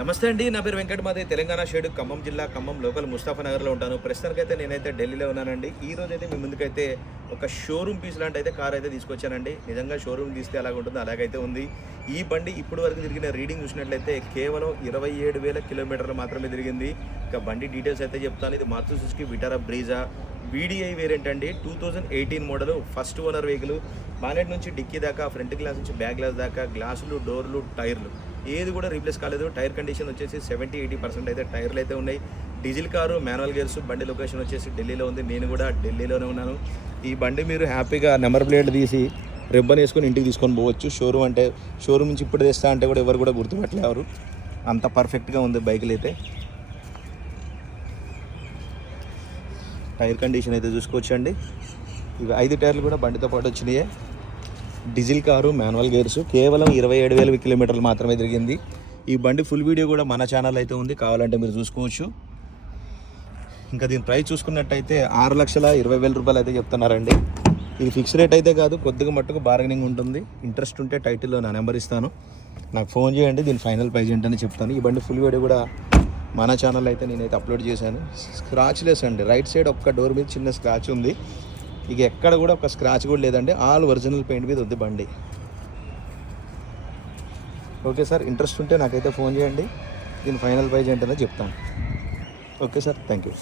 నమస్తే అండి. నా పేరు వెంకట్. మాది తెలంగాణ షేడ్, ఖమ్మం జిల్లా, ఖమ్మం లోకల్ ముస్తాఫానగర్లో ఉంటాను. ప్రస్తుతానికైతే నేనైతే ఢిల్లీలో ఉన్నానండి. ఈ రోజు అయితే మీ ముందుకైతే ఒక షోరూమ్ పీస్ లాంటి అయితే కార్ అయితే తీసుకొచ్చానండి. నిజంగా షోరూమ్ తీస్తే అలాగ ఉంటుందో అలాగైతే ఉంది. ఈ బండి ఇప్పటి వరకు తిరిగిన రీడింగ్ చూసినట్లయితే కేవలం 27,000 కిలోమీటర్లు మాత్రమే తిరిగింది. ఇక బండి డీటెయిల్స్ అయితే చెప్తాను. ఇది Maruti Suzuki Vitara Brezza VDI variant అండి. 2018 model, first owner vehicle. Bonnet నుంచి డిక్కీ దాకా, ఫ్రంట్ గ్లాస్ నుంచి బ్యాక్ గ్లాస్ దాకా, గ్లాసులు, డోర్లు, టైర్లు ఏది కూడా రీప్లేస్ కాలేదు. టైర్ కండిషన్ వచ్చేసి 70-80% అయితే టైర్లు అయితే ఉన్నాయి. Diesel car, manual gears. బండి లొకేషన్ వచ్చేసి ఢిల్లీలో ఉంది. నేను కూడా ఢిల్లీలోనే ఉన్నాను. ఈ బండి మీరు హ్యాపీగా నెంబర్ ప్లేట్ తీసి రిబ్బన్ వేసుకొని ఇంటికి తీసుకొని పోవచ్చు. షోరూమ్ నుంచి ఇప్పుడు తెస్తా అంటే కూడా ఎవరు కూడా గుర్తుపట్టలేరు, అంత పర్ఫెక్ట్గా ఉంది బైకులు అయితే. టైర్ కండిషన్ అయితే చూసుకోవచ్చండి. ఇవి 5 టైర్లు కూడా బండితో పాటు వచ్చినాయి. Diesel car, manual gears. కేవలం 27,000 కిలోమీటర్లు మాత్రమే తిరిగింది. ఈ బండి ఫుల్ వీడియో కూడా మన ఛానల్ అయితే ఉంది, కావాలంటే మీరు చూసుకోవచ్చు. ఇంకా దీని ప్రైస్ చూసుకున్నట్టయితే 6,20,000 రూపాయలు అయితే చెప్తున్నారండి. ఇది ఫిక్స్ రేట్ అయితే కాదు, కొద్దిగా మట్టుకు బార్గెనింగ్ ఉంటుంది. ఇంట్రెస్ట్ ఉంటే టైటిల్లో నా నెంబర్ ఇస్తాను, నాకు ఫోన్ చేయండి. దీని ఫైనల్ ప్రైస్ ఏంటని చెప్తాను. ఈ బండి ఫుల్ వీడియో కూడా మన ఛానల్ అయితే నేనైతే అప్లోడ్ చేశాను. స్క్రాచ్ లెస్ అండి. రైట్ సైడ్ ఒక్క డోర్ మీద చిన్న స్క్రాచ్ ఉంది. ఇక ఎక్కడ కూడా ఒక స్క్రాచ్ కూడా లేదండి. ఆల్ ఒరిజినల్ పెయింట్ మీద ఉంది బండి. ఓకే సార్, ఇంట్రెస్ట్ ఉంటే నాకైతే ఫోన్ చేయండి. దీని ఫైనల్ ప్రైస్ ఏంటనే చెప్తాను. Okay sir, thank you.